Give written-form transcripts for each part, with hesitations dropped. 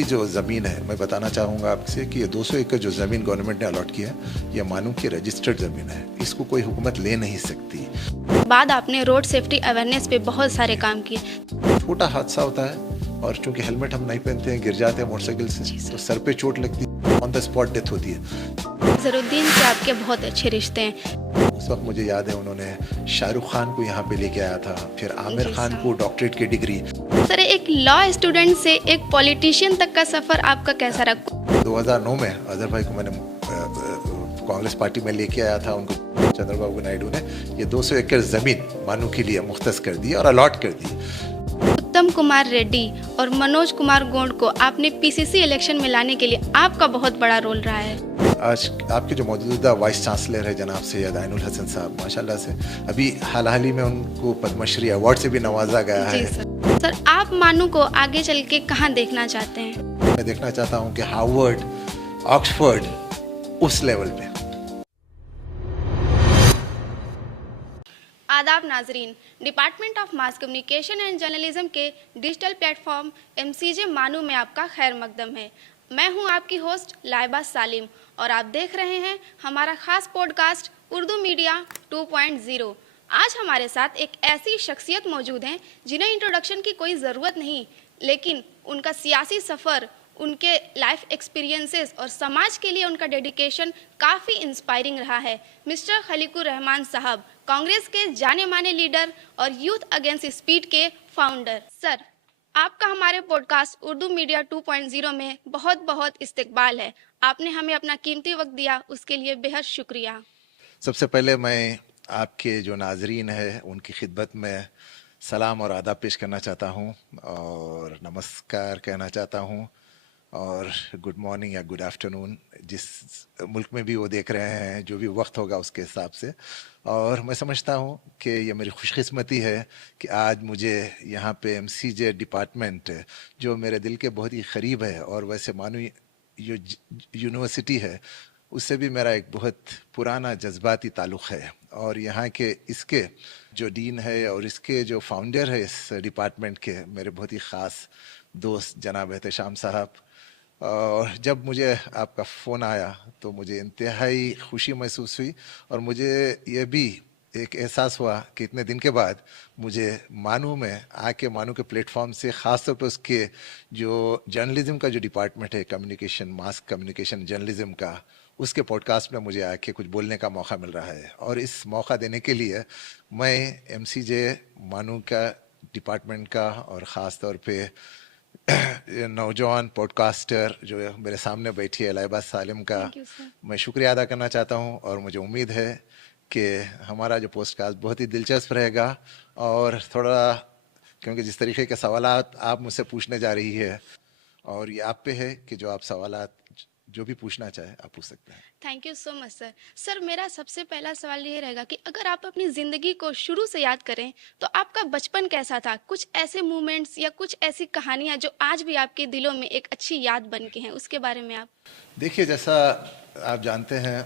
की जो ज़मीन है, मैं बताना चाहूँगा आपसे कि ये 200 एकड़ जो ज़मीन गवर्नमेंट ने अलॉट किया है, ये मानू की रजिस्टर्ड ज़मीन है। इसको कोई हुकूमत ले नहीं सकती। बाद आपने रोड सेफ्टी अवेयरनेस पे बहुत सारे काम किए। छोटा हादसा होता है और चूंकि हेलमेट हम नहीं पहनते हैं, गिर जाते हैं मोटरसाइकिल से, तो सर पे चोट लगती है, ऑन द स्पॉट डेथ होती है। ज़रुद्दीन से आपके बहुत अच्छे रिश्ते हैं। उस वक्त मुझे याद है उन्होंने शाहरुख खान को यहाँ पे लेके आया था, फिर आमिर जी खान सर। को डॉक्टरेट की डिग्री। सर, एक लॉ स्टूडेंट से एक पॉलिटिशियन तक का सफ़र आपका कैसा रहा? 2009 में अजहर भाई को मैंने कांग्रेस पार्टी में लेके आया था। उनको चंद्रबाबू नायडू ने ये 200 एकड़ ज़मीन मानू के लिए मुख्तस कर दी और अलॉट कर दी। उत्तम कुमार रेड्डी और मनोज कुमार गोंड को आपने पीसीसी इलेक्शन में लाने के लिए आपका बहुत बड़ा रोल रहा है। आज आपके जो मौजूदा वाइस चांसलर है जनाब सैयद आइनुल हसन साहब, माशाल्लाह से अभी हाल ही में उनको पद्मश्री अवार्ड से भी नवाजा गया है। जी सर, आप मानू को आगे चल के कहाँ देखना चाहते हैं? मैं देखना चाहता हूँ कि हार्वर्ड, ऑक्सफोर्ड, उस लेवल पे। आदाब नाजरीन, department of mass communication and journalism के डिजिटल प्लेटफॉर्म MCJ मानू में आपका खैर मकदम है। मैं हूं आपकी होस्ट लाइबा सालिम और आप देख रहे हैं हमारा खास पॉडकास्ट उर्दू मीडिया 2.0। आज हमारे साथ एक ऐसी शख्सियत मौजूद हैं जिन्हें इंट्रोडक्शन की कोई ज़रूरत नहीं, लेकिन उनका सियासी सफ़र, उनके लाइफ एक्सपीरियंसेस और समाज के लिए उनका डेडिकेशन काफ़ी इंस्पायरिंग रहा है। मिस्टर खलीकुर रहमान साहब, कांग्रेस के जाने माने लीडर और यूथ अगेंस्ट स्पीड के फाउंडर। सर, आपका हमारे पॉडकास्ट उर्दू मीडिया 2.0 में बहुत बहुत इस्तकबाल है। आपने हमें अपना कीमती वक्त दिया, उसके लिए बेहद शुक्रिया। सबसे पहले मैं आपके जो नाजरीन है उनकी खिदमत में सलाम और आदाब पेश करना चाहता हूँ और नमस्कार कहना चाहता हूँ और गुड मॉर्निंग या गुड आफ्टरनून, जिस मुल्क में भी वो देख रहे हैं, जो भी वक्त होगा उसके हिसाब से। और मैं समझता हूँ कि ये मेरी खुशकिस्मती है कि आज मुझे यहाँ पे MCJ डिपार्टमेंट, जो मेरे दिल के बहुत ही करीब है और वैसे मानो यूनिवर्सिटी है, उससे भी मेरा एक बहुत पुराना जज्बाती ताल्लुक़ है। और यहाँ के इसके जो डीन है और इसके जो फाउंडर है इस डिपार्टमेंट के, मेरे बहुत ही ख़ास दोस्त जनाब एहतशाम साहब। और जब मुझे आपका फ़ोन आया तो मुझे इंतहाई खुशी महसूस हुई और मुझे ये भी एक एहसास हुआ कि इतने दिन के बाद मुझे मानू में आके, मानू के प्लेटफॉर्म से ख़ास तौर पर उसके जो जर्नलिज़म का जो डिपार्टमेंट है, कम्युनिकेशन, मास कम्युनिकेशन जर्नलिज़म का, उसके पॉडकास्ट में मुझे आके कुछ बोलने का मौका मिल रहा है। और इस मौका देने के लिए मैं MCJ मानू का डिपार्टमेंट का और ख़ास तौर पे नौजवान पॉडकास्टर जो मेरे सामने बैठी है लाइबा सालिम का मैं शुक्रिया अदा करना चाहता हूं। और मुझे उम्मीद है कि हमारा जो पॉडकास्ट बहुत ही दिलचस्प रहेगा और थोड़ा, क्योंकि जिस तरीके के सवालात आप मुझसे पूछने जा रही है और ये आप पे है कि जो आप सवालात जो भी पूछना चाहे आप पूछ सकते हैं। Thank you so much sir. Sir, मेरा सबसे पहला सवाल ये रहेगा कि अगर आप अपनी ज़िंदगी को शुरू से याद करें तो आपका बचपन कैसा था? कुछ ऐसे मोमेंट्स या कुछ ऐसी कहानियाँ जो आज भी आपके दिलों में एक अच्छी याद बन के हैं, उसके बारे में आप। देखिए, जैसा आप जानते हैं,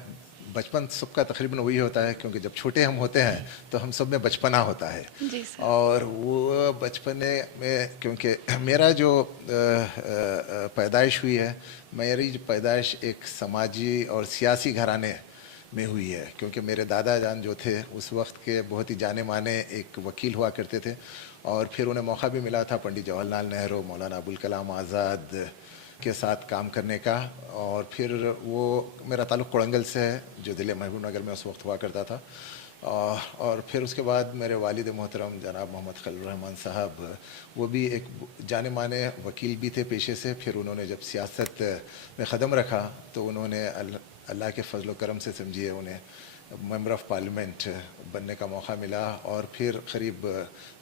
बचपन सबका तकरीबन वही होता है, क्योंकि जब छोटे हम होते हैं तो हम सब में बचपना होता है। जी सर। और वो बचपने में, क्योंकि मेरा जो पैदाइश हुई है, मेरी जो पैदाइश एक समाजी और सियासी घराने में हुई है, क्योंकि मेरे दादा जान जो थे उस वक्त के बहुत ही जाने माने एक वकील हुआ करते थे और फिर उन्हें मौका भी मिला था पंडित जवाहरलाल नेहरू, मौलाना अबुल कलाम आज़ाद के साथ काम करने का। और फिर वो मेरा ताल्लुक़ कोड़ंगल से है जो ज़िले महबूब नगर में उस वक्त हुआ करता था। और फिर उसके बाद मेरे वालिद मोहतरम जनाब मोहम्मद खलील रहमान साहब, वो भी एक जाने माने वकील भी थे पेशे से। फिर उन्होंने जब सियासत में क़दम रखा तो उन्होंने अल्लाह के फजल व करम से समझिए उन्हें मेंबर ऑफ़ पार्लियामेंट बनने का मौका मिला और फिर क़रीब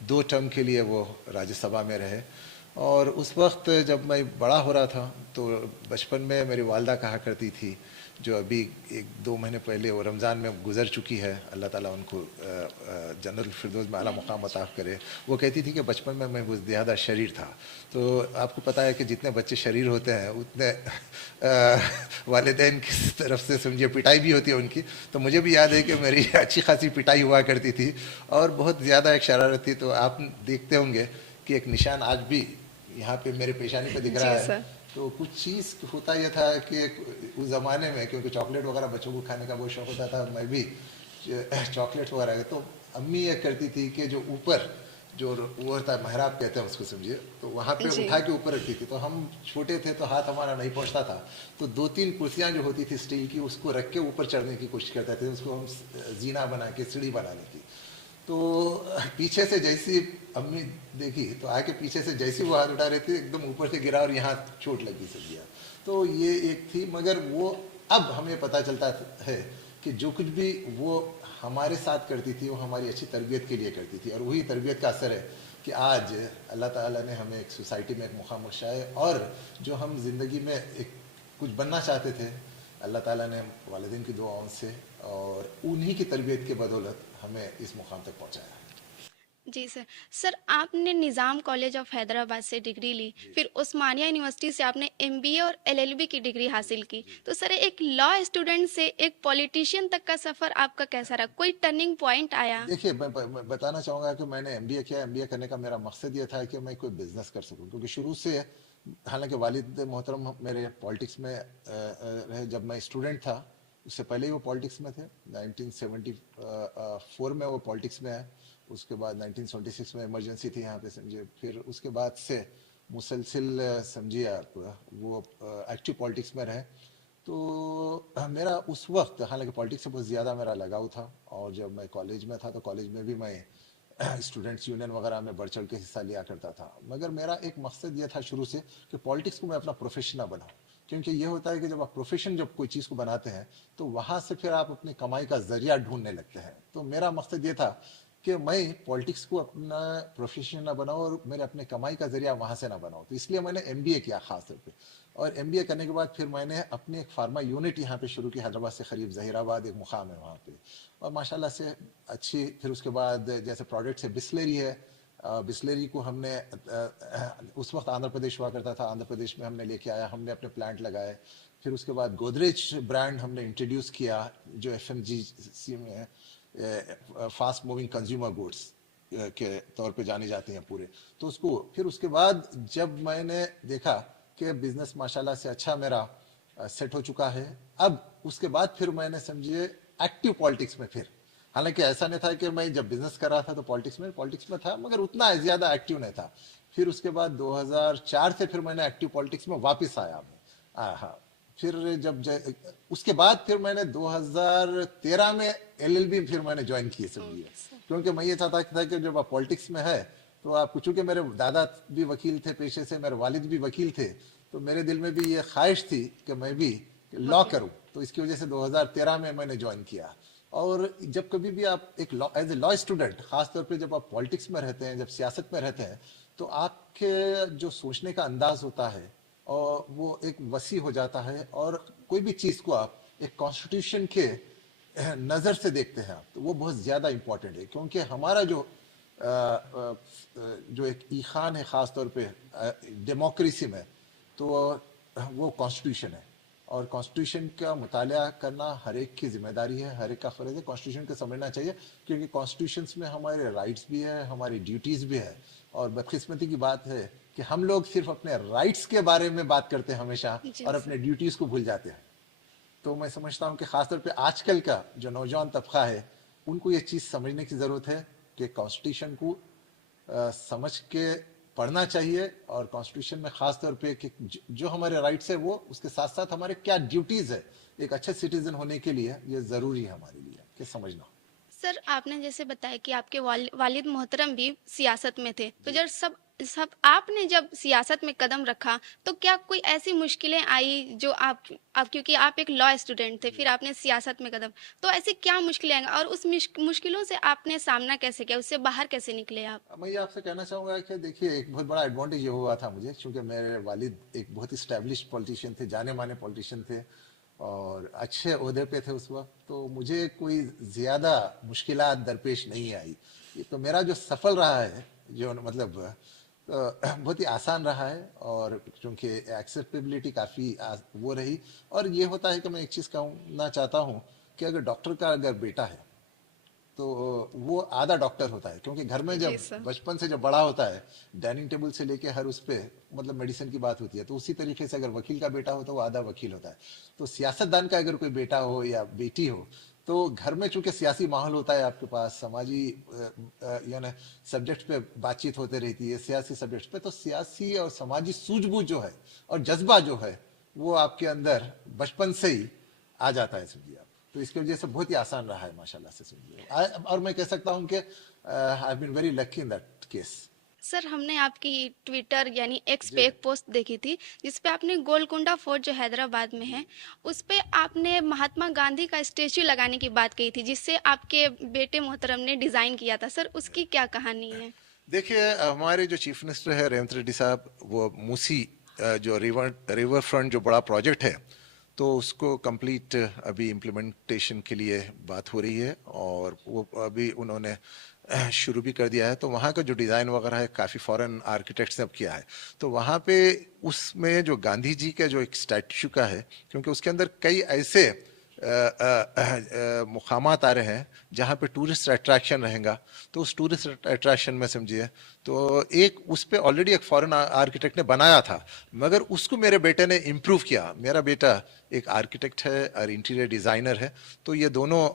2 टर्म के लिए वो राज्यसभा में रहे। और उस वक्त जब मैं बड़ा हो रहा था तो बचपन में मेरी वालदा कहा करती थी, जो अभी 1-2 महीने पहले वो रमज़ान में गुज़र चुकी है, अल्लाह ताला उनको जन्नतुल फिरदौस में आला मुकाम अता करे, वो कहती थी कि बचपन में मैं बहुत ज़्यादा शरीर था। तो आपको पता है कि जितने बच्चे शरीर होते हैं उतने वालिदैन की तरफ से समझिए पिटाई भी होती है उनकी। तो मुझे भी याद है कि मेरी अच्छी खासी पिटाई हुआ करती थी और बहुत ज़्यादा एक शरारत थी। तो आप देखते होंगे कि एक निशान आज भी यहाँ पे मेरे पेशानी पे दिख रहा है तो कुछ चीज़ होता यह था कि उस ज़माने में क्योंकि चॉकलेट वगैरह बच्चों को खाने का बहुत शौक होता था, मैं भी चॉकलेट वगैरह, तो अम्मी ये करती थी कि जो ऊपर जो वो होता है मेहराब कहते हैं उसको, समझिए, तो वहाँ पे जी उठा के ऊपर रखती थी। तो हम छोटे थे तो हाथ हमारा नहीं पहुँचता था, तो 2-3 कुर्सियाँ जो होती थी स्टील की, उसको रख के ऊपर चढ़ने की कोशिश करते थे, उसको हम जीना बना के सीढ़ी बना ली थी। तो पीछे से जैसी अम्मी देखी तो आके पीछे से जैसी वो हाथ उठा रहे थे, एकदम ऊपर से गिरा और यहाँ चोट लगी से गया। तो ये एक थी, मगर वो अब हमें पता चलता है कि जो कुछ भी वो हमारे साथ करती थी वो हमारी अच्छी तरबियत के लिए करती थी, और वही तरबियत का असर है कि आज अल्लाह ताला ने हमें एक सोसाइटी में एक मुकाम बख्शा है, और जो हम ज़िंदगी में एक कुछ बनना चाहते थे, अल्लाह ताला ने वालिदैन की दुआओं से और उन्हीं की तरबियत के बदौलत हमें इस मुकाम तक पहुंचाया है। जी सर। सर आपने निज़ाम कॉलेज ऑफ हैदराबाद से डिग्री ली, जी फिर उस्मानिया यूनिवर्सिटी से आपने एमबीए और एलएलबी की डिग्री हासिल की। जी। तो सर एक लॉ स्टूडेंट से एक पॉलिटिशियन तक का सफ़र आपका कैसा रहा? कोई टर्निंग पॉइंट आया? देखिए, मैं बताना चाहूँगा कि मैंने एमबीए किया। एमबीए करने का मेरा मकसद ये था कि मैं कोई बिजनेस कर सकूं, क्योंकि शुरू से, हालांकि वालिद मोहतरम मेरे पॉलिटिक्स में रहे जब मैं स्टूडेंट था, उससे पहले ही वो पॉलिटिक्स में थे। 1974 में वो पॉलिटिक्स में आए। उसके बाद 1976 में इमरजेंसी थी यहाँ पे, समझिए, फिर उसके बाद से मुसलसिल समझिए आप वो एक्टिव पॉलिटिक्स में रहे। तो मेरा उस वक्त, हालांकि पॉलिटिक्स से बहुत ज़्यादा मेरा लगाव था, और जब मैं कॉलेज में था तो कॉलेज में भी मैं स्टूडेंट्स यूनियन वगैरह में बढ़ चढ़ के हिस्सा लिया करता था। मगर मेरा एक मकसद ये था शुरू से कि पॉलिटिक्स को मैं अपना प्रोफेशन ना बनाऊं, क्योंकि ये होता है कि जब आप प्रोफेशन, जब कोई चीज़ को बनाते हैं तो वहाँ से फिर आप अपनी कमाई का जरिया ढूंढने लगते हैं। तो मेरा मकसद ये था कि मैं पॉलिटिक्स को अपना प्रोफेशन ना बनाऊं और मेरे अपने कमाई का जरिया वहाँ से ना बनाऊं। तो इसलिए मैंने एमबीए किया खास तौर पे, और एमबीए करने के बाद फिर मैंने अपनी एक फार्मा यूनिट यहाँ पे शुरू की, हैदराबाद से करीब जहीराबाद एक मुकाम है वहाँ पे, और माशाल्लाह से अच्छी। फिर उसके बाद जैसे प्रोडक्ट्स है, बिस्लरी है, बिस्लरी को हमने उस वक्त आंध्र प्रदेश हुआ करता था, आंध्र प्रदेश में हमने लेके आया, हमने अपने प्लांट लगाए। फिर उसके बाद गोदरेज ब्रांड हमने इंट्रोड्यूस किया, जो एफएमजीसी में फास्ट मूविंग कंज्यूमर गुड्स के तौर पे जाने जाते हैं पूरे। तो उसको फिर उसके बाद जब मैंने देखा कि बिजनेस माशाल्लाह से अच्छा मेरा सेट हो चुका है, अब उसके बाद फिर मैंने समझिए एक्टिव पॉलिटिक्स में, फिर हालांकि ऐसा नहीं था कि मैं जब बिजनेस कर रहा था तो पॉलिटिक्स में था, मगर उतना ज्यादा एक्टिव नहीं था। फिर उसके बाद 2004 से फिर मैंने एक्टिव पॉलिटिक्स में वापस आया मैं। हाँ, फिर उसके बाद फिर मैंने 2013 में एलएलबी फिर मैंने ज्वाइन की, समझिए, ओके सर। क्योंकि मैं ये चाहता था कि जब आप पॉलिटिक्स में है तो आप, चूंकि मेरे दादा भी वकील थे पेशे से, मेरे वालिद भी वकील थे, तो मेरे दिल में भी ये ख्वाहिश थी कि मैं भी लॉ वकील। करूं। तो इसकी वजह से 2013 में मैंने ज्वाइन किया। और जब कभी भी आप एक law, as a law student, खासतौर पे जब आप पॉलिटिक्स में रहते हैं, जब सियासत में रहते हैं, तो आपके जो सोचने का अंदाज होता है और वो एक वसी हो जाता है, और कोई भी चीज़ को आप एक कॉन्स्टिट्यूशन के नज़र से देखते हैं आप, तो वो बहुत ज़्यादा इम्पोर्टेंट है, क्योंकि हमारा जो एक ईखान है ख़ास तौर पे डेमोक्रेसी में, तो वो कॉन्स्टिट्यूशन है। और कॉन्स्टिट्यूशन का मुताला करना हर एक की जिम्मेदारी है, हर एक का फ़र्ज़ है। कॉन्स्टिट्यूशन को समझना चाहिए, क्योंकि कॉन्स्टिट्यूशन में हमारे राइट्स भी है, हमारी ड्यूटीज़ भी है। और बदकिस्मती की बात है कि हम लोग सिर्फ अपने राइट्स के बारे में बात करते हैं हमेशा, जी और सर। अपने ड्यूटीज़ को भूल जाते हैं। तो मैं समझता हूँ कि खासतौर पे आजकल का जो नौजवान तबका है, उनको ये चीज़ समझने की ज़रूरत है कि कॉन्स्टिट्यूशन को समझ के पढ़ना चाहिए, और कॉन्स्टिट्यूशन में खास तौर पे कि जो हमारे राइट्स है वो, उसके साथ साथ हमारे क्या ड्यूटीज़ है एक अच्छे सिटीजन होने के लिए, ये ज़रूरी है हमारे लिए कि समझना। सर आपने जैसे बताया कि आपके वालिद मोहतरम भी सियासत में थे, तो जी। जब सब सब आपने जब सियासत में कदम रखा, तो क्या कोई ऐसी मुश्किलें आई जो आप क्योंकि आप एक लॉ स्टूडेंट थे, जी। फिर आपने सियासत में कदम, तो ऐसी क्या मुश्किलें आई और उस मुश्किलों से आपने सामना कैसे किया, उससे बाहर कैसे निकले आप? मैं ये आपसे कहना चाहूँगा कि देखिए, एक बहुत बड़ा एडवांटेज ये हुआ था मुझे, क्योंकि मेरे वालिद एक बहुत इस्टेब्लिश्ड पॉलिटिशियन थे, जाने माने पॉलिटिशियन थे, और अच्छे ओहदे पे थे उस वक्त। तो मुझे कोई ज़्यादा मुश्किलात दरपेश नहीं आई। ये तो मेरा जो सफ़र रहा है, जो मतलब बहुत ही आसान रहा है, और क्योंकि एक्सेप्टेबिलिटी काफ़ी वो रही। और ये होता है कि मैं एक चीज़ कहना चाहता हूँ कि अगर डॉक्टर का अगर बेटा है, तो वो आधा डॉक्टर होता है, क्योंकि घर में जी जब सर। बचपन से जब बड़ा होता है, डाइनिंग टेबल से लेके हर उस पे मतलब मेडिसिन की बात होती है, तो उसी तरीके से अगर वकील का बेटा हो तो वो आधा वकील होता है। तो सियासतदान का अगर कोई बेटा हो या बेटी हो, तो घर में चूंकि सियासी माहौल होता है आपके पास, समाजी यानी सब्जेक्ट पे बातचीत होते रहती है, सियासी सब्जेक्ट पे, तो सियासी और समाजी सूझबूझ जो है और जज्बा जो है वो आपके अंदर बचपन से ही आ जाता है, समझिए आप। तो इसकी वजह से बहुत ही आसान रहा है माशाल्लाह से, समझिए। और मैं कह सकता हूँ कि I been very lucky in that case. Sir हमने आपकी ट्विटर यानी एक्स जी पे एक पोस्ट देखी थी जिस पे आपने गोलकुंडा फोर्ट जो हैदराबाद में जी। है उस पे आपने महात्मा गांधी का स्टेच्यू लगाने की बात कही थी जिससे आपके बेटे मोहतरम ने डिज़ाइन किया था। सर उसकी क्या कहानी है? देखिए, हमारे जो चीफ मिनिस्टर है रेवंत रेड्डी साहब, वो मूसी जो रिवर रिवर फ्रंट जो बड़ा प्रोजेक्ट है, तो उसको कंप्लीट अभी इम्प्लीमेंटेशन के लिए बात हो रही है, और वो अभी उन्होंने शुरू भी कर दिया है। तो वहाँ का जो डिज़ाइन वगैरह है काफ़ी फॉरेन आर्किटेक्ट्स ने अब किया है। तो वहाँ पे उसमें जो गांधी जी का जो एक स्टैचू का है, क्योंकि उसके अंदर कई ऐसे मुकामात आ रहे हैं जहाँ पे टूरिस्ट अट्रैक्शन रहेगा, तो उस टूरिस्ट अट्रैक्शन में समझिए, तो एक उस पे ऑलरेडी एक फॉरेन आर्किटेक्ट ने बनाया था, मगर उसको मेरे बेटे ने इम्प्रूव किया। मेरा बेटा एक आर्किटेक्ट है और इंटीरियर डिज़ाइनर है, तो ये दोनों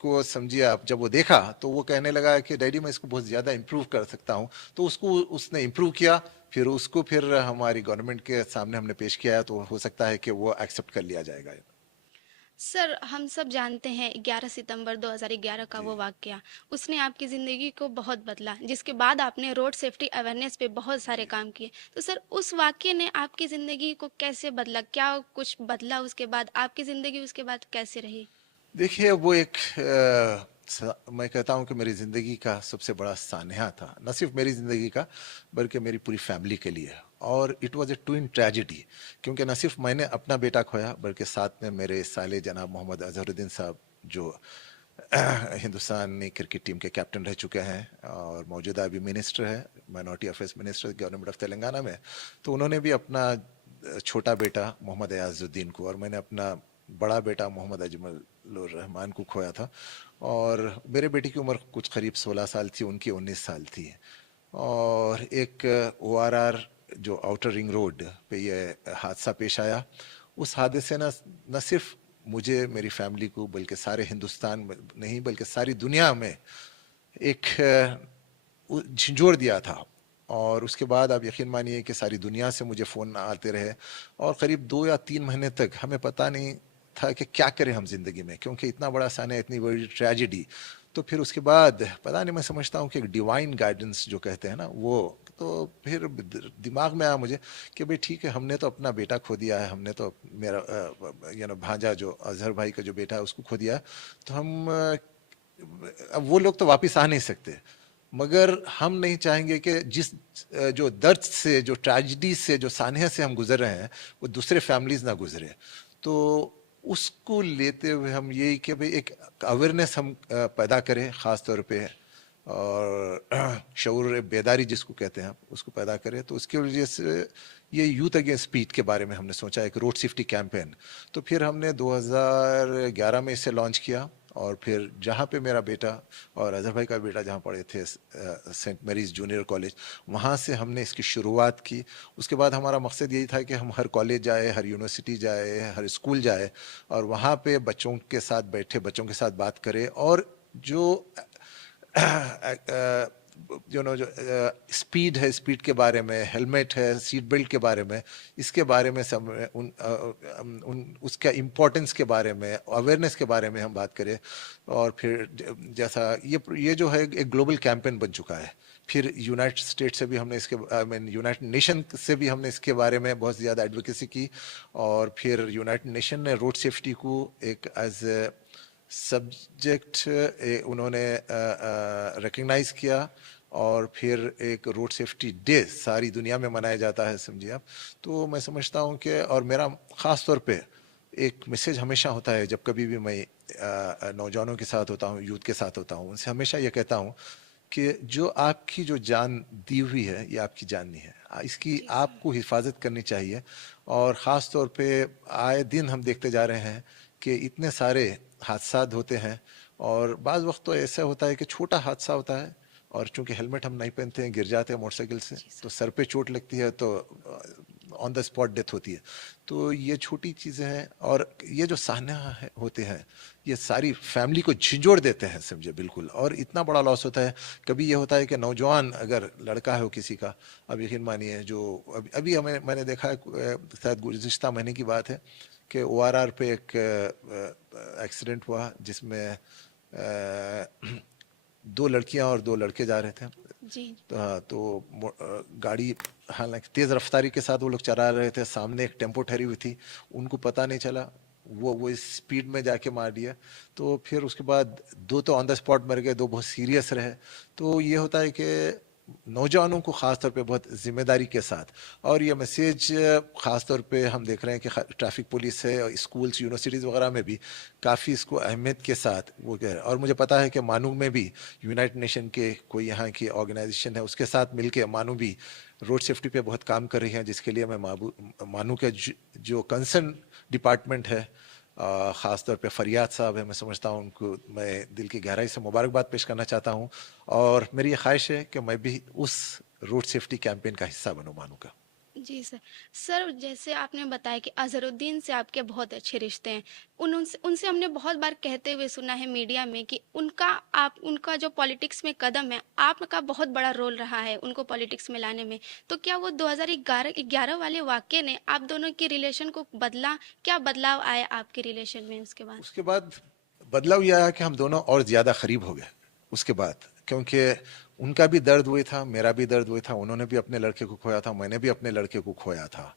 को समझिए आप, जब वो देखा तो वो कहने लगा कि डैडी मैं इसको बहुत ज़्यादा इम्प्रूव कर सकता हूँ। तो उसको उसने इम्प्रूव किया, फिर उसको फिर हमारी गवर्नमेंट के सामने हमने पेश किया है, तो हो सकता है कि वो एक्सेप्ट कर लिया जाएगा। सर हम सब जानते हैं 11 सितंबर 2011 का जी। वो वाकया उसने आपकी ज़िंदगी को बहुत बदला, जिसके बाद आपने रोड सेफ्टी अवेयरनेस पे बहुत सारे जी। काम किए। तो सर उस वाकये ने आपकी ज़िंदगी को कैसे बदला? क्या कुछ बदला उसके बाद? आपकी ज़िंदगी उसके बाद कैसे रही? देखिए, वो एक मैं कहता हूँ कि मेरी ज़िंदगी का सबसे बड़ा सान्या था, न सिर्फ मेरी ज़िंदगी का बल्कि मेरी पूरी फैमिली के लिए। और it was a twin tragedy, क्योंकि न सिर्फ मैंने अपना बेटा खोया बल्कि साथ में मेरे साले जनाब मोहम्मद अजहरुद्दीन साहब, जो हिंदुस्तानी क्रिकेट टीम के कैप्टन रह चुके हैं और मौजूदा अभी मिनिस्टर है, minority affairs minister government of Telangana में। तो उन्होंने भी अपना छोटा बेटा मोहम्मद अयाजुद्दीन को, और मैंने अपना बड़ा बेटा मोहम्मद अजमल रहमान को खोया था। और मेरे बेटे की उम्र कुछ करीब 16 साल थी, उनकी 19 साल थी। और एक ORR जो आउटर रिंग रोड पे ये हादसा पेश आया, उस हादसे ने न सिर्फ मुझे, मेरी फैमिली को, बल्कि सारे हिंदुस्तान में नहीं बल्कि सारी दुनिया में एक झंझोर दिया था। और उसके बाद आप यकीन मानिए कि सारी दुनिया से मुझे फ़ोन आते रहे, और करीब 2 या 3 महीने तक हमें पता नहीं था कि क्या करें हम ज़िंदगी में, क्योंकि इतना बड़ा साना, इतनी बड़ी ट्रेजेडी। तो फिर उसके बाद पता नहीं, मैं समझता हूँ कि एक डिवाइन गाइडेंस जो कहते हैं ना, वो तो फिर दिमाग में आया मुझे कि भाई ठीक है, हमने तो अपना बेटा खो दिया है, हमने तो मेरा भांजा जो अजहर भाई का जो बेटा है उसको खो दिया है। तो हम अब वो लोग तो वापस आ नहीं सकते, मगर हम नहीं चाहेंगे कि जिस जो दर्द से, जो ट्रेजिडी से, जो सानहे से हम गुजर रहे हैं, वो दूसरे फैमिलीज ना गुजरे। तो उसको लेते हुए हम यही कि भाई एक अवेयरनेस हम पैदा करें, ख़ास तौर पे, और शऊर बेदारी जिसको कहते हैं आप, उसको पैदा करें। तो उसकी वजह से ये यूथ अगेंस्ट स्पीड के बारे में हमने सोचा, एक रोड सेफ्टी कैंपेन। तो फिर हमने 2011 में इसे लॉन्च किया, और फिर जहाँ पे मेरा बेटा और अजहर भाई का बेटा जहाँ पढ़े थे, सेंट मैरीज जूनियर कॉलेज, वहाँ से हमने इसकी शुरुआत की। उसके बाद हमारा मकसद यही था कि हम हर कॉलेज जाए, हर यूनिवर्सिटी जाए, हर स्कूल जाए, और वहाँ पे बच्चों के साथ बैठे, बच्चों के साथ बात करें, और जो जो स्पीड है, स्पीड के बारे में, हेलमेट है, सीट बेल्ट के बारे में, इसके बारे में सब उसका इम्पोर्टेंस के बारे में, अवेयरनेस के बारे में हम बात करें। और फिर जैसा ये जो है एक ग्लोबल कैंपेन बन चुका है। फिर यूनाइटेड स्टेट से भी हमने इसके, आई मीन यूनाइटेड नेशन से भी हमने इसके बारे में बहुत ज़्यादा एडवोकेसी की। और फिर यूनाइटेड नेशन ने रोड सेफ्टी को एक एज सब्जेक्ट उन्होंने रिकग्नाइज किया, और फिर एक रोड सेफ्टी डे सारी दुनिया में मनाया जाता है, समझिए आप। तो मैं समझता हूँ कि, और मेरा ख़ास तौर पे एक मैसेज हमेशा होता है जब कभी भी मैं नौजवानों के साथ होता हूँ, यूथ के साथ होता हूँ, उनसे हमेशा ये कहता हूँ कि जो आपकी जो जान दी हुई है, ये आपकी जान नहीं है, इसकी जी सर। आपको हिफाजत करनी चाहिए। और ख़ास तौर पे आए दिन हम देखते जा रहे हैं कि इतने सारे हादसात होते हैं, और बाज़ वक्त तो ऐसा होता है कि छोटा हादसा होता है और चूंकि हेलमेट हम नहीं पहनते हैं, गिर जाते हैं मोटरसाइकिल से, जी तो सर। सर पे चोट लगती है, तो ऑन द स्पॉट डेथ होती है। तो ये छोटी चीज़ें हैं, और ये जो सान्या है होते हैं, ये सारी फैमिली को झिंझोड़ देते हैं, समझे, बिल्कुल। और इतना बड़ा लॉस होता है। कभी ये होता है कि नौजवान अगर लड़का है हो किसी का, अब यकीन मानिए, जो अभी अभी हमें मैंने देखा है, शायद गुज़िश्ता महीने की बात है कि ORR पे एक एक्सीडेंट हुआ जिसमें दो लड़कियां और दो लड़के जा रहे थे। जी। तो हाँ, तो गाड़ी हालांकि तेज रफ्तारी के साथ वो लोग चला रहे थे, सामने एक टेम्पो ठहरी हुई थी, उनको पता नहीं चला, वो इस स्पीड में जाके मार दिया। तो फिर उसके बाद दो तो ऑन द स्पॉट मर गए, दो बहुत सीरियस रहे। तो ये होता है कि नौजवानों को ख़ास तौर पे बहुत जिम्मेदारी के साथ, और ये मैसेज ख़ास तौर पे हम देख रहे हैं कि ट्रैफिक पुलिस है और स्कूल्स यूनिवर्सिटीज़ वगैरह में भी काफ़ी इसको अहमियत के साथ वो कह रहे हैं। और मुझे पता है कि मानू में भी यूनाइटेड नेशन के कोई यहाँ की ऑर्गेनाइजेशन है, उसके साथ मिलके मानू भी रोड सेफ्टी पे बहुत काम कर रही हैं, जिसके लिए मैं मानू के जो कंसर्न डिपार्टमेंट है, ख़ास तौर पे फरियाद साहब है, मैं समझता हूँ उनको मैं दिल की गहराई से मुबारकबाद पेश करना चाहता हूँ। और मेरी ये ख्वाहिश है कि मैं भी उस रोड सेफ्टी कैंपेन का हिस्सा बनूँ मानू का। जी सर। सर, जैसे आपने बताया कि अज़हरुद्दीन से आपके बहुत अच्छे रिश्ते हैं। उनसे उनसे हमने बहुत बार कहते हुए सुना है मीडिया में कि उनका जो पॉलिटिक्स में कदम है, आपका बहुत बड़ा रोल रहा है उनको पॉलिटिक्स में लाने में। तो क्या वो 2011 वाले वाक़ये ने आप दोनों के रिलेशन को बदला? क्या बदलाव आए आपके रिलेशन में उसके बाद? उसके बाद बदलाव यह आया कि हम दोनों और ज़्यादा करीब हो गए उसके बाद, क्योंकि उनका भी दर्द हुआ था, मेरा भी दर्द हुआ था, उन्होंने भी अपने लड़के को खोया था, मैंने भी अपने लड़के को खोया था।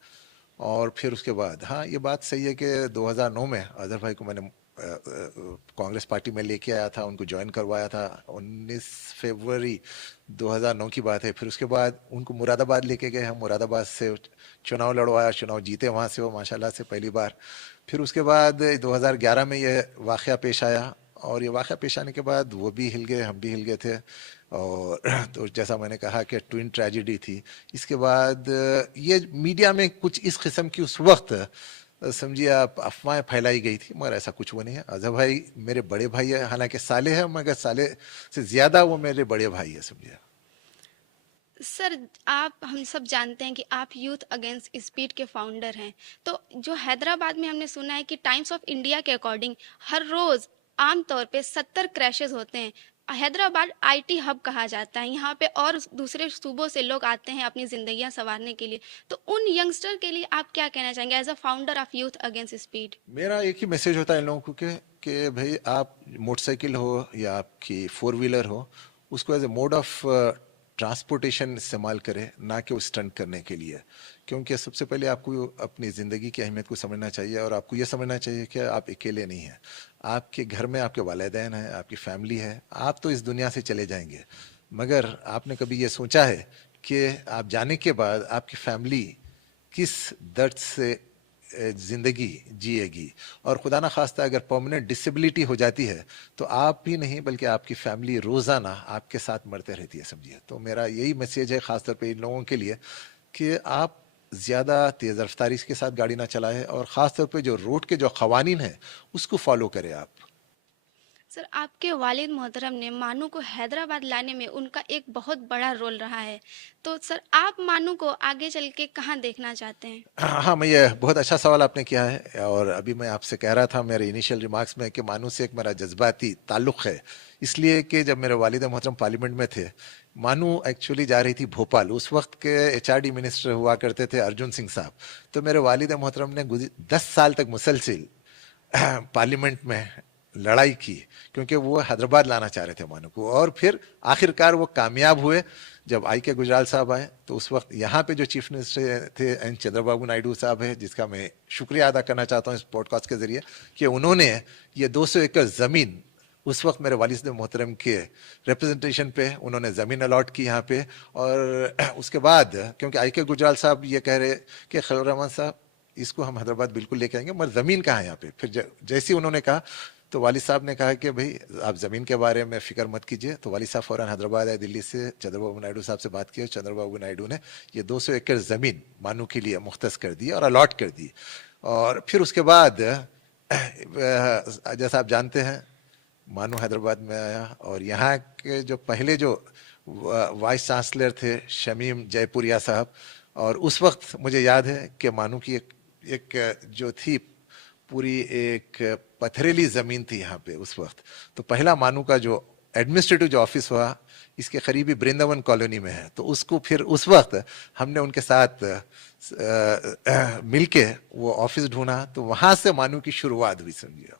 और फिर उसके बाद, हाँ, ये बात सही है कि 2009 में अजहर भाई को मैंने कांग्रेस पार्टी में लेके आया था, उनको ज्वाइन करवाया था। 19 फरवरी 2009 की बात है। फिर उसके बाद उनको मुरादाबाद लेके गए, हम मुरादाबाद से चुनाव लड़वाया, चुनाव जीते वहाँ से वो माशाल्लाह से पहली बार। फिर उसके बाद 2011 में ये वाक़या पेश आया, और ये वाक़या पेश आने के बाद वो भी हिल गए, हम भी हिल गए थे। और तो जैसा मैंने कहा कि ट्विन ट्रेजिडी थी। इसके बाद ये मीडिया में कुछ इस किस्म की उस वक्त समझिए आप अफवाहें फैलाई गई थी, मगर ऐसा कुछ वो नहीं है। अजहर भाई मेरे बड़े भाई है, हालांकि साले हैं, मगर साले से ज़्यादा वो मेरे बड़े भाई है, समझिए। सर, आप हम सब जानते हैं कि आप यूथ अगेंस्ट स्पीड के फाउंडर हैं। तो जो हैदराबाद में हमने सुना है कि टाइम्स ऑफ इंडिया के अकॉर्डिंग हर रोज़ आम तौर पे 70 क्रैशेस होते हैं। हैदराबाद आईटी हब कहा जाता है। यहाँ पे और दूसरे सूबों से लोग आते हैं अपनी ज़िंदगियाँ सँवारने के लिए। तो उन यंगस्टर के लिए आप क्या कहना चाहेंगे as a founder of youth against speed? मेरा एक ही मैसेज होता है इन लोगों को कि भाई, आप मोटरसाइकिल हो या आपकी फोर व्हीलर हो, उसको as a mode of transportation इस्तेमाल करें, ना कि वो स्टंट करने के लिए। क्योंकि सबसे पहले आपको अपनी ज़िंदगी की अहमियत को समझना चाहिए, और आपको ये समझना चाहिए कि आप अकेले नहीं हैं। आपके घर में आपके वालिदैन हैं, आपकी फैमिली है। आप तो इस दुनिया से चले जाएंगे, मगर आपने कभी ये सोचा है कि आप जाने के बाद आपकी फैमिली किस दर्द से ज़िंदगी जिएगी? और खुदा ना खास्ता अगर परमानेंट डिसेबिलिटी हो जाती है, तो आप ही नहीं बल्कि आपकी फैमिली रोज़ाना आपके साथ मरते रहती है, समझिए। तो मेरा यही मैसेज है ख़ासतौर पे इन लोगों के लिए कि आप ज़्यादा तेज़ रफ्तारी के साथ गाड़ी ना चलाएं, और ख़ासतौर पे जो रोड के जो कवानीन हैं उसको फॉलो करें आप। सर, आपके वालिद मोहतरम ने मानू को हैदराबाद लाने में उनका एक बहुत बड़ा रोल रहा है। तो सर, आप मानू को आगे चल के कहाँ देखना चाहते हैं? हाँ हाँ, मैं ये बहुत अच्छा सवाल आपने किया है। और अभी मैं आपसे कह रहा था मेरे इनिशियल रिमार्क्स में कि मानू से एक मेरा जज्बाती ताल्लुक़ है, इसलिए कि जब मेरे वालिद मोहतरम पार्लियामेंट में थे, मानू एक्चुअली जा रही थी भोपाल। उस वक्त के HRD मिनिस्टर हुआ करते थे अर्जुन सिंह साहब। तो मेरे वालिद मोहतरम ने 10 साल तक मुसलसिल पार्लियामेंट में लड़ाई की, क्योंकि वो हैदराबाद लाना चाह रहे थे मानू को। और फिर आखिरकार वो कामयाब हुए। जब IK गुजराल साहब आए, तो उस वक्त यहाँ पे जो चीफ मिनिस्टर थे N चंद्रबाबू नायडू साहब है, जिसका मैं शुक्रिया अदा करना चाहता हूँ इस पॉडकास्ट के ज़रिए, कि उन्होंने ये 200 एकड़ ज़मीन उस वक्त मेरे वालिद मोहतरम के रिप्रेजेंटेशन पे उन्होंने ज़मीन अलॉट की यहाँ पे। और उसके बाद क्योंकि IK गुजराल साहब ये कह रहे कि खलील रहमान साहब, इसको हम हैदराबाद बिल्कुल लेके आएंगे, मगर ज़मीन कहाँ है यहाँ पे? फिर जैसे ही उन्होंने कहा, तो वालिद साहब ने कहा कि भाई आप ज़मीन के बारे में फ़िक्र मत कीजिए। तो वालिद साहब फ़ौरन हैदराबाद आए दिल्ली से, चंद्रबाबू नायडू साहब से बात की, और चंद्रबाबू नायडू ने ये 200 एकड़ ज़मीन मानू के लिए मुख्तस कर दी और अलॉट कर दी। और फिर उसके बाद जैसा आप जानते हैं, मानू हैदराबाद में आया और यहाँ के जो पहले जो वाइस चांसलर थे शमीम जयपुरिया साहब, और उस वक्त मुझे याद है कि मानू की एक जो थी पूरी एक पथरीली ज़मीन थी यहाँ पे उस वक्त। तो पहला मानू का जो एडमिनिस्ट्रेटिव जो ऑफिस हुआ इसके करीबी वृंदावन कॉलोनी में है, तो उसको फिर उस वक्त हमने उनके साथ मिलके वो ऑफिस ढूंढा, तो वहाँ से मानू की शुरुआत हुई, समझिए।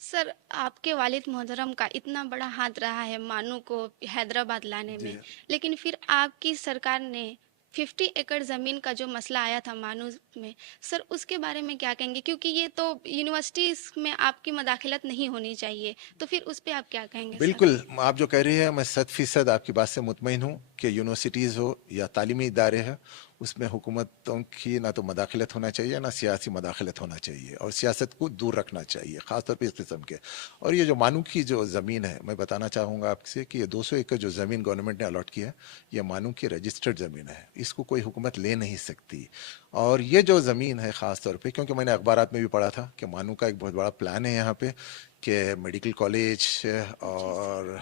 सर, आपके वालिद मोहतरम का इतना बड़ा हाथ रहा है मानू को हैदराबाद लाने जी। में, लेकिन फिर आपकी सरकार ने 50 एकड़ ज़मीन का जो मसला आया था मानू में, सर उसके बारे में क्या कहेंगे? क्योंकि ये तो यूनिवर्सिटीज़ में आपकी मदाखलत नहीं होनी चाहिए, तो फिर उस पे आप क्या कहेंगे सर? बिल्कुल, आप जो कह रही है मैं 100% आपकी बात से मुतमईन हूँ कि यूनिवर्सिटीज़ हो या तालीमी इदारे हैं, उसमें हुकूमतों की ना तो मदाखलत होना चाहिए ना सियासी मदाखलत होना चाहिए, और सियासत को दूर रखना चाहिए ख़ासतौर पर इस किस्म के। और ये जो मानू की जो ज़मीन है, मैं बताना चाहूँगा आपसे कि ये 200 एकड़ जो ज़मीन गवर्नमेंट ने अलॉट की है, ये मानू की रजिस्टर्ड ज़मीन है, इसको कोई हुकूमत ले नहीं सकती। और ये जो ज़मीन है ख़ास तौर पे, क्योंकि मैंने अखबारात में भी पढ़ा था कि मानू का एक बहुत बड़ा प्लान है यहाँ पे कि मेडिकल कॉलेज और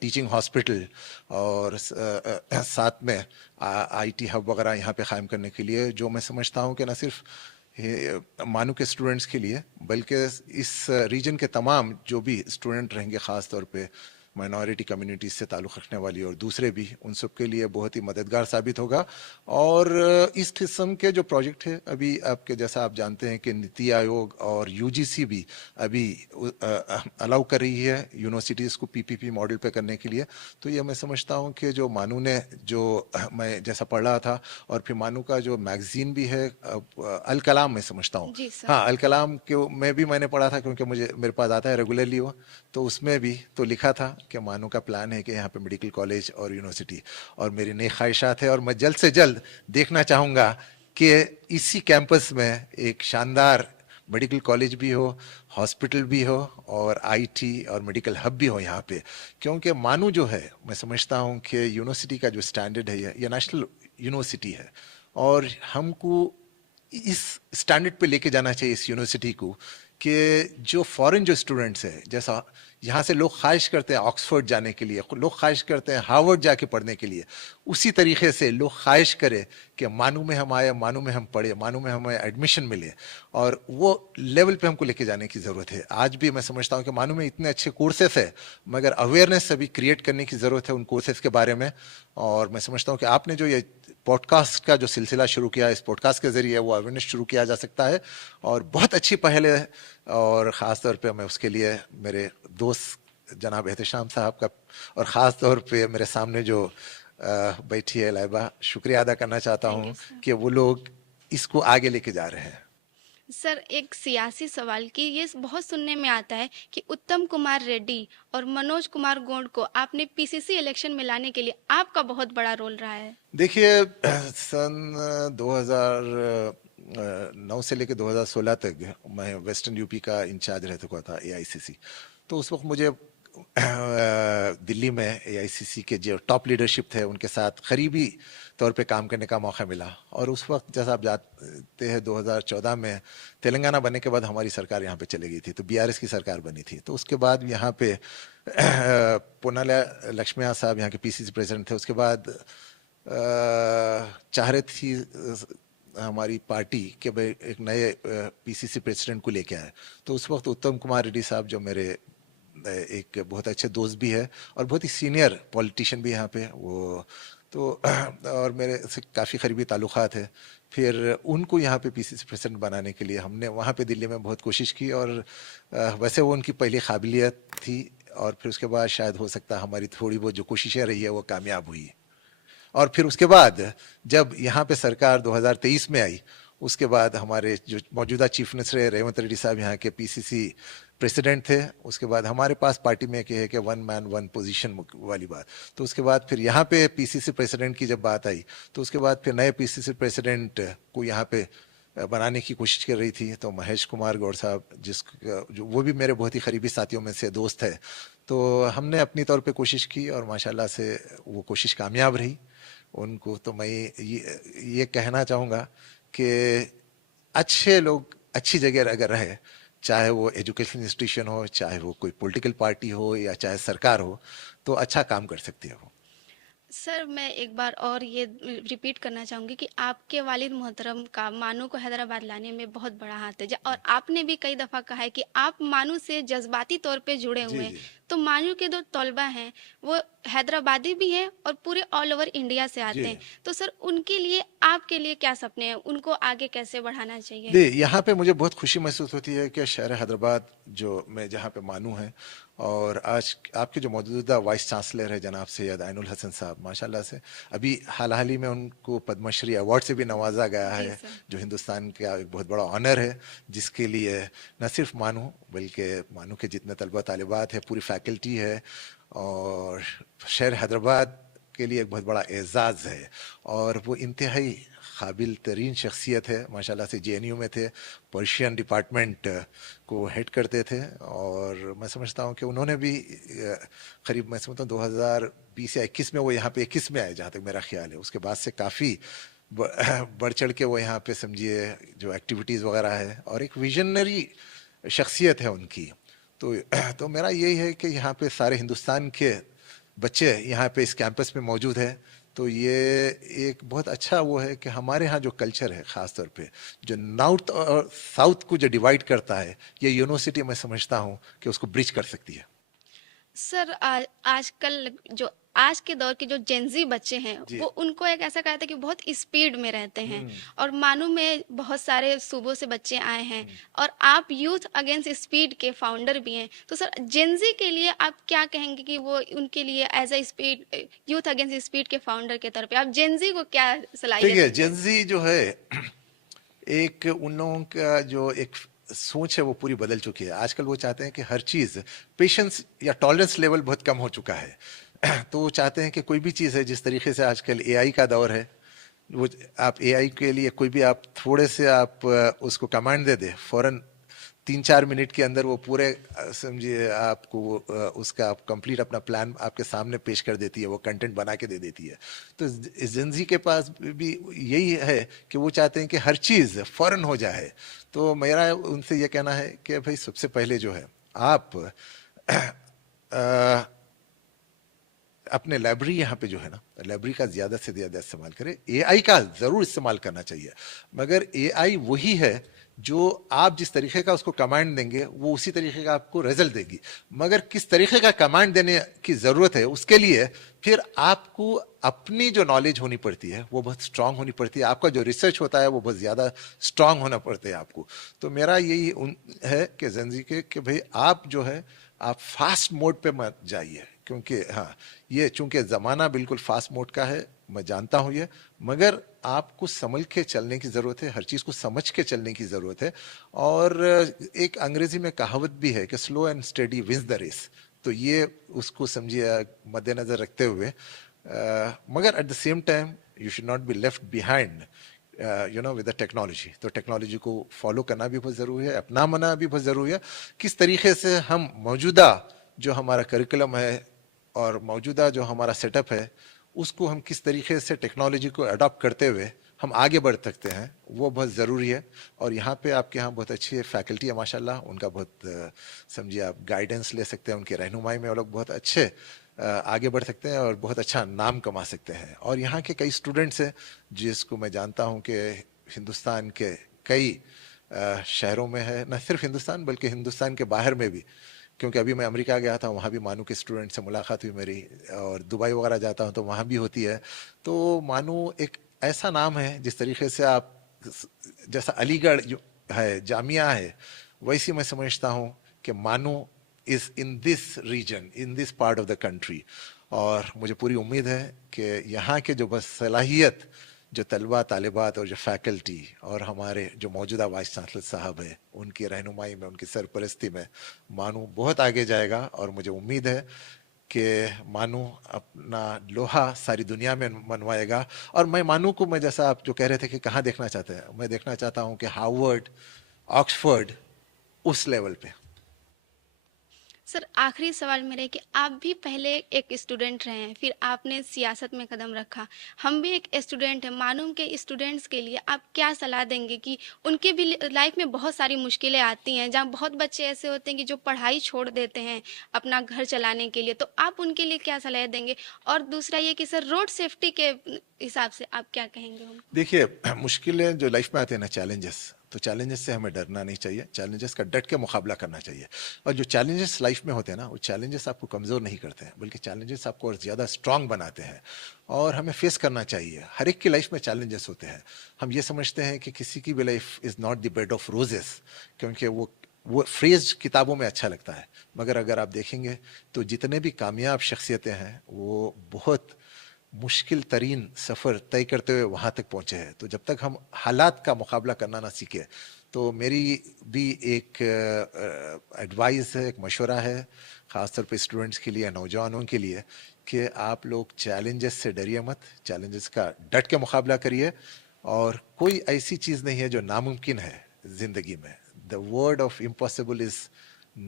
टीचिंग हॉस्पिटल और साथ में आईटी हब वगैरह यहाँ पे क़ायम करने के लिए, जो मैं समझता हूँ कि न सिर्फ मानू के स्टूडेंट्स के लिए बल्कि इस रीजन के तमाम जो भी स्टूडेंट रहेंगे, ख़ास तौर पे माइनॉरिटी कम्युनिटीज़ से ताल्लुक़ रखने वाली और दूसरे भी, उन सब के लिए बहुत ही मददगार साबित होगा। और इस किस्म के जो प्रोजेक्ट है, अभी आपके जैसा आप जानते हैं कि नीति आयोग और यूजीसी भी अभी अलाउ कर रही है यूनिवर्सिटीज़ को पीपीपी मॉडल पे करने के लिए। तो ये मैं समझता हूँ कि जो मानू ने जो मैं जैसा पढ़ रहा था, और फिर मानू का जो मैगज़ीन भी है अल कलाम, मैं समझता हूँ, जी सर। हाँ अल कलाम के में भी मैंने पढ़ा था क्योंकि मेरे पास आता है रेगुलरली वो, तो उसमें भी तो लिखा था कि मानू का प्लान है कि यहाँ पे मेडिकल कॉलेज और यूनिवर्सिटी, और मेरी नई ख्वाहिशात है और मैं जल्द से जल्द देखना चाहूँगा कि इसी कैंपस में एक शानदार मेडिकल कॉलेज भी हो, हॉस्पिटल भी हो और आईटी और मेडिकल हब भी हो यहाँ पे। क्योंकि मानू जो है, मैं समझता हूँ कि यूनिवर्सिटी का जो स्टैंडर्ड है, ये नेशनल यूनिवर्सिटी है, और हमको इस स्टैंडर्ड पे लेके जाना चाहिए इस यूनिवर्सिटी को कि जो फॉरेन जो स्टूडेंट्स हैं, जैसा यहाँ से लोग ख्वाहिश करते हैं ऑक्सफोर्ड जाने के लिए, लोग ख्वाहिश करते हैं हार्वर्ड जाके पढ़ने के लिए, उसी तरीके से लोग ख्वाहिश करें कि मानू में हम आए, मानू में हम पढ़े, मानू में हमें एडमिशन मिले, और वो लेवल पे हमको लेके जाने की ज़रूरत है। आज भी मैं समझता हूँ कि मानू में इतने अच्छे कोर्सेस है, मगर अवेयरनेस अभी क्रिएट करने की ज़रूरत है उन कोर्सेज के बारे में। और मैं समझता हूँ कि आपने जो ये पॉडकास्ट का जो सिलसिला शुरू किया, इस पॉडकास्ट के ज़रिए वो अवेयरनेस शुरू किया जा सकता है, और बहुत अच्छी पहल है। और ख़ास तौर पे मैं उसके लिए मेरे दोस्त जनाब एहतशाम साहब का, और ख़ास तौर पे मेरे सामने जो बैठी है लाइबा, शुक्रिया अदा करना चाहता थैंक यू हूँ सर। कि वो लोग इसको आगे लेके जा रहे हैं। सर, एक सियासी सवाल कि ये बहुत सुनने में आता है कि उत्तम कुमार रेड्डी और मनोज कुमार गोंड को आपने पीसीसी इलेक्शन में लाने के लिए आपका बहुत बड़ा रोल रहा है। देखिए, सन 2009 से लेकर 2016 तक मैं वेस्टर्न यूपी का इंचार्ज रह चुका था एआईसीसी। तो उस वक्त मुझे दिल्ली में एआईसीसी के जो टॉप लीडरशिप थे उनके साथ करीबी तौर पे काम करने का मौका मिला। और उस वक्त जैसा आप जानते हैं 2014 में तेलंगाना बनने के बाद हमारी सरकार यहाँ पे चली गई थी, तो बीआरएस की सरकार बनी थी। तो उसके बाद यहाँ पे पोन्नाला लक्ष्मैया साहब यहाँ के पीसीसी प्रेसिडेंट थे। उसके बाद चाह रही थी हमारी पार्टी के भाई एक नए पीसीसी प्रेसिडेंट को लेके आए। तो उस वक्त उत्तम कुमार रेड्डी साहब जो मेरे एक बहुत अच्छे दोस्त भी है और बहुत ही सीनियर पॉलिटिशियन भी यहाँ पे वो, तो और मेरे से काफ़ी करीबी ताल्लुकात है। फिर उनको यहाँ पे पीसीसी प्रेसिडेंट बनाने के लिए हमने वहाँ पे दिल्ली में बहुत कोशिश की, और वैसे वो उनकी पहली काबिलियत थी, और फिर उसके बाद शायद हो सकता है हमारी थोड़ी बहुत जो कोशिशें रही है वो कामयाब हुई। और फिर उसके बाद जब यहाँ पे सरकार 2023 में आई, उसके बाद हमारे जो मौजूदा चीफ मिनिस्टर रेवंत रेड्डी साहब यहाँ के पीसीसी प्रेसिडेंट थे। उसके बाद हमारे पास पार्टी में है कि वन मैन वन पोजीशन वाली बात। तो उसके बाद फिर यहाँ पे पीसीसी प्रेसिडेंट की जब बात आई, तो उसके बाद फिर नए पीसीसी प्रेसिडेंट को यहाँ पे बनाने की कोशिश कर रही थी। तो महेश कुमार गौड़ साहब, जो वो भी मेरे बहुत ही करीबी साथियों में से दोस्त है, तो हमने अपनी तौर पे कोशिश की और माशाल्लाह से वो कोशिश कामयाब रही। उनको तो मैं ये कहना चाहूँगा कि अच्छे लोग अच्छी जगह अगर रहे चाहे वो एजुकेशन इंस्टीट्यूशन हो, चाहे वो कोई पॉलिटिकल पार्टी हो या चाहे सरकार हो, तो अच्छा काम कर सकती है वो। सर, मैं एक बार और ये रिपीट करना चाहूँगी कि आपके वालिद मोहतरम का मानू को हैदराबाद लाने में बहुत बड़ा हाथ है। और आपने भी कई दफ़ा कहा है कि आप मानू से जज्बाती तौर पे जुड़े जी हुए हैं। जी तो मानू के जो तलबा हैं, वो हैदराबादी भी हैं और पूरे ऑल ओवर इंडिया से जी। आते हैं। तो सर, उनके लिए आपके लिए क्या सपने हैं? उनको आगे कैसे बढ़ाना चाहिए? यहाँ पे मुझे बहुत खुशी महसूस होती है कि शहर हैदराबाद जो मैं जहाँ पे मानू है, और आज आपके जो मौजूदा वाइस चांसलर है जनाब सैयद आइनुल हसन साहब, माशाल्लाह से अभी हाल ही में उनको पद्मश्री अवार्ड से भी नवाजा गया जी है, सर। जो हिंदुस्तान का एक बहुत बड़ा ऑनर है, जिसके लिए न सिर्फ मानू बल्कि मानू के जितने तलबा तालिबात है, पूरी फैकल्टी है, और शहर हैदराबाद के लिए एक बहुत बड़ा एजाज़ है। और वो इंतहाई काबिल तरीन शख्सियत है, माशाल्लाह से जेएनयू में थे, पर्शियन डिपार्टमेंट को हेड करते थे, और मैं समझता हूँ कि उन्होंने भी करीब मैं समझता हूँ 2020 या 21 में वो यहाँ पे 21 में आए जहाँ तक मेरा ख्याल है। उसके बाद से काफ़ी बढ़ चढ़ के वो यहाँ पे समझिए जो एक्टिविटीज़ वगैरह है, और एक विजनरी शख्सियत है उनकी। तो तो मेरा यही है कि यहाँ पे सारे हिंदुस्तान के बच्चे यहाँ पे इस कैंपस में मौजूद है। तो ये एक बहुत अच्छा वो है कि हमारे यहाँ जो कल्चर है, ख़ास तौर पे जो नॉर्थ और साउथ को जो डिवाइड करता है, ये यूनिवर्सिटी मैं समझता हूँ कि उसको ब्रिज कर सकती है। सर, आजकल जो आज के दौर के जो जेनजी बच्चे हैं, जी। वो उनको एक ऐसा कहा था कि बहुत स्पीड में रहते हैं। हम्म। और मानू में बहुत सारे सूबों से बच्चे आए हैं। हम्म। और आप यूथ अगेंस्ट स्पीड के फाउंडर भी हैं। तो सर, जेनजी के लिए आप क्या कहेंगे कि वो उनके लिए as a speed youth against speed के फाउंडर के तौर पे आप जेनजी को क्या सलाहियत देखिए, देते हैं? जेंजी जो है, एक उन लोगों का जो एक सोच है वो पूरी बदल चुकी है। आजकल वो चाहते हैं कि हर चीज़, पेशेंस या टॉलरेंस लेवल बहुत कम हो चुका है। तो वो चाहते हैं कि कोई भी चीज़ है, जिस तरीके से आजकल एआई का दौर है, वो आप एआई के लिए कोई भी आप थोड़े से आप उसको कमांड दे दे, फौरन 3-4 मिनट के अंदर वो पूरे समझिए आपको उसका आप कंप्लीट अपना प्लान आपके सामने पेश कर देती है, वो कंटेंट बना के दे देती है। तो जेंजी के पास भी यही है कि वो चाहते हैं कि हर चीज़ फौरन हो जाए। तो मेरा उनसे ये कहना है कि भाई सबसे पहले जो है आप अ, अपने लाइब्रेरी यहाँ पे जो है ना, लाइब्रेरी का ज़्यादा से ज़्यादा इस्तेमाल करें। एआई का ज़रूर इस्तेमाल करना चाहिए, मगर एआई वही है जो आप जिस तरीके का उसको कमांड देंगे वो उसी तरीके का आपको रिजल्ट देगी। मगर किस तरीके का कमांड देने की ज़रूरत है, उसके लिए फिर आपको अपनी जो नॉलेज होनी पड़ती है वो बहुत स्ट्रांग होनी पड़ती है। आपका जो रिसर्च होता है वो बहुत ज़्यादा स्ट्रांग होना पड़ता है आपको। तो मेरा यही है कि जेनजी के कि भाई आप जो है आप फास्ट मोड पे मत जाइए, क्योंकि हाँ, ये चूंकि ज़माना बिल्कुल फास्ट मोड का है, मैं जानता हूँ ये, मगर आपको समझ के चलने की ज़रूरत है, हर चीज़ को समझ के चलने की ज़रूरत है। और एक अंग्रेज़ी में कहावत भी है कि slow and steady wins the race. तो ये उसको समझिए मद्देनज़र रखते हुए, मगर at the same time you should not be left behind with the technology. तो टेक्नोलॉजी को फॉलो करना भी बहुत ज़रूरी है, अपनाना भी बहुत ज़रूरी है। किस तरीके से हम मौजूदा जो हमारा करिकुलम है और मौजूदा जो हमारा सेटअप है, उसको हम किस तरीके से टेक्नोलॉजी को अडॉप्ट करते हुए हम आगे बढ़ सकते हैं, वो बहुत ज़रूरी है। और यहाँ पे आपके यहाँ बहुत अच्छी फैकल्टी है माशाल्लाह, उनका बहुत समझिए आप गाइडेंस ले सकते हैं, उनकी रहनुमाई में वो लोग बहुत अच्छे आगे बढ़ सकते हैं और बहुत अच्छा नाम कमा सकते हैं। और यहाँ के कई स्टूडेंट्स हैं जिसको मैं जानता हूँ कि हिंदुस्तान के कई शहरों में है, न सिर्फ हिंदुस्तान बल्कि हिंदुस्तान के बाहर में भी, क्योंकि अभी मैं अमेरिका गया था, वहाँ भी मानू के स्टूडेंट से मुलाकात हुई मेरी, और दुबई वगैरह जाता हूँ तो वहाँ भी होती है। तो मानू एक ऐसा नाम है, जिस तरीके से आप जैसा अलीगढ़ जो है जामिया है, वैसे मैं समझता हूँ कि MANUU is in this region, in this part of the country. और मुझे पूरी उम्मीद है कि यहाँ के जो बस सलाहियत जो तलबा तालिबात और जो फैकल्टी और हमारे जो मौजूदा वाइस चांसलर साहब है, उनकी रहनुमाई में, उनकी सरपरस्ती में मानू बहुत आगे जाएगा। और मुझे उम्मीद है कि मानू अपना लोहा सारी दुनिया में मनवाएगा। और मैं मानू को, मैं जैसा आप जो कह रहे थे कि कहाँ देखना चाहते हैं, मैं देखना चाहता हूँ कि हार्वर्ड, ऑक्सफोर्ड, उस लेवल पे। सर आखिरी सवाल मेरा है कि आप भी पहले एक स्टूडेंट रहे हैं, फिर आपने सियासत में कदम रखा। हम भी एक स्टूडेंट हैं, मानूम के स्टूडेंट्स के लिए आप क्या सलाह देंगे कि उनके भी लाइफ में बहुत सारी मुश्किलें आती हैं, जहाँ बहुत बच्चे ऐसे होते हैं कि जो पढ़ाई छोड़ देते हैं अपना घर चलाने के लिए, तो आप उनके लिए क्या सलाह देंगे? और दूसरा ये कि सर रोड सेफ्टी के हिसाब से आप क्या कहेंगे उनको? देखिए, मुश्किलें जो लाइफ में आते हैं ना, चैलेंजेस, तो चैलेंजेस से हमें डरना नहीं चाहिए, चैलेंजेस का डट के मुकाबला करना चाहिए। और जो चैलेंजेस लाइफ में होते हैं ना, वो चैलेंजेस आपको कमज़ोर नहीं करते हैं, बल्कि चैलेंजेस आपको और ज़्यादा स्ट्रांग बनाते हैं। और हमें फेस करना चाहिए। हर एक की लाइफ में चैलेंजेस होते हैं। हम ये समझते हैं कि किसी की भी life is not the bed of roses, क्योंकि वो फ्रेज किताबों में अच्छा लगता है, मगर अगर आप देखेंगे तो जितने भी कामयाब शख्सियतें हैं वो बहुत मुश्किल तरीन सफ़र तय करते हुए वहाँ तक पहुँचे हैं। तो जब तक हम हालात का मुकाबला करना ना सीखे, तो मेरी भी एक एडवाइस है, एक मशवरा है, ख़ासतौर पे स्टूडेंट्स के लिए, नौजवानों के लिए, कि आप लोग चैलेंजेस से डरिए मत, चैलेंजेस का डट के मुकाबला करिए। और कोई ऐसी चीज़ नहीं है जो नामुमकिन है ज़िंदगी में। The word of impossible is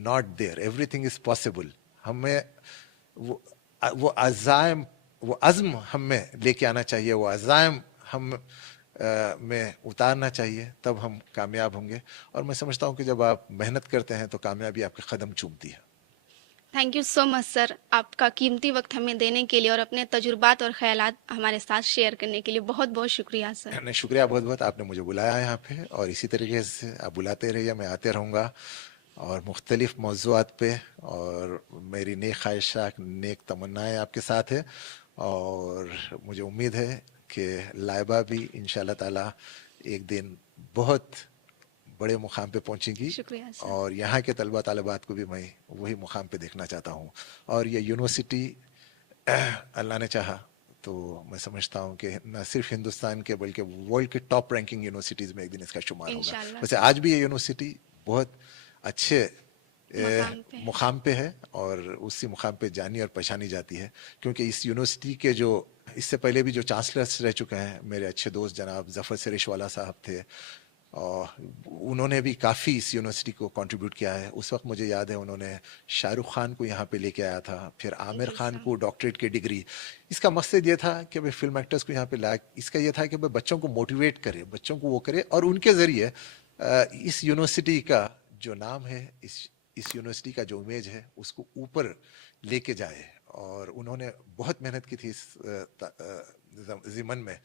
not there, everything is possible. हमें वो वो अज़ाइम, वो अज़्म हम में लेके आना चाहिए, वो अज़ाइम हम में उतारना चाहिए, तब हम कामयाब होंगे। और मैं समझता हूँ कि जब आप मेहनत करते हैं तो कामयाबी आपके कदम चूमती है। Thank you so much sir, आपका कीमती वक्त हमें देने के लिए और अपने तजुर्बात और ख्यालात हमारे साथ शेयर करने के लिए बहुत बहुत शुक्रिया सर। नहीं, शुक्रिया बहुत बहुत, आपने मुझे बुलाया यहाँ पे, और इसी तरीके से आप बुलाते रहिए, मैं आते रहूँगा और मुख्तलिफ मौज़ूआत पे। और मेरी नेक ख्वाहिशात, नेक तमन्नाएँ आपके साथ है। और मुझे उम्मीद है कि लाइबा भी इंशाल्लाह ताला एक दिन बहुत बड़े मुकाम पे पहुंचेंगी। शुक्रिया सर। और यहाँ के तलबा तालिबात को भी मैं वही मुकाम पे देखना चाहता हूँ। और ये यूनिवर्सिटी अल्लाह ने चाहा तो मैं समझता हूँ कि न सिर्फ हिंदुस्तान के बल्कि वर्ल्ड के टॉप रैंकिंग यूनिवर्सिटीज़ में एक दिन इसका शुमार होगा। इंशाल्लाह वैसे सर। आज भी ये यूनिवर्सिटी बहुत अच्छे मकाम पे है। मुकाम पे है, और उसी मुकाम पे जानी और पहचानी जाती है, क्योंकि इस यूनिवर्सिटी के जो इससे पहले भी जो चांसलर्स रह चुके हैं, मेरे अच्छे दोस्त जनाब ज़फ़र सरिशवाला साहब थे, और उन्होंने भी काफ़ी इस यूनिवर्सिटी को कंट्रीब्यूट किया है। उस वक्त मुझे याद है उन्होंने शाहरुख खान को यहाँ पे लेके आया था, फिर आमिर जी खान सर। को डॉक्टरेट की डिग्री। इसका मकसद ये था कि भाई फिल्म एक्टर्स को यहाँ पे लाए, इसका ये था कि भाई बच्चों को मोटिवेट करे, बच्चों को वो करे, और उनके ज़रिए इस यूनिवर्सिटी का जो नाम है, इस यूनिवर्सिटी का जो इमेज है, उसको ऊपर लेके जाए। और उन्होंने बहुत मेहनत की थी इस ज़िमन में,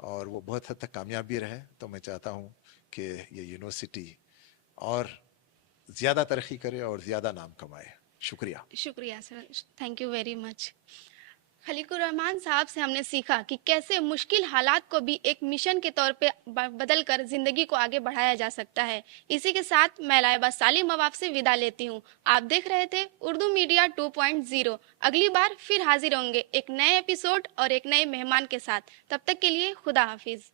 और वो बहुत हद तक कामयाब भी रहे। तो मैं चाहता हूँ कि ये यूनिवर्सिटी और ज़्यादा तरक्की करे और ज़्यादा नाम कमाए। शुक्रिया। शुक्रिया sir, thank you very much. Khaliqur Rahman sahab से हमने सीखा कि कैसे मुश्किल हालात को भी एक मिशन के तौर पे बदल कर जिंदगी को आगे बढ़ाया जा सकता है। इसी के साथ मैं लाइबा सालिम अब आपसे विदा लेती हूँ। आप देख रहे थे उर्दू मीडिया 2.0। अगली बार फिर हाजिर होंगे एक नए एपिसोड और एक नए मेहमान के साथ। तब तक के लिए खुदा हाफिज।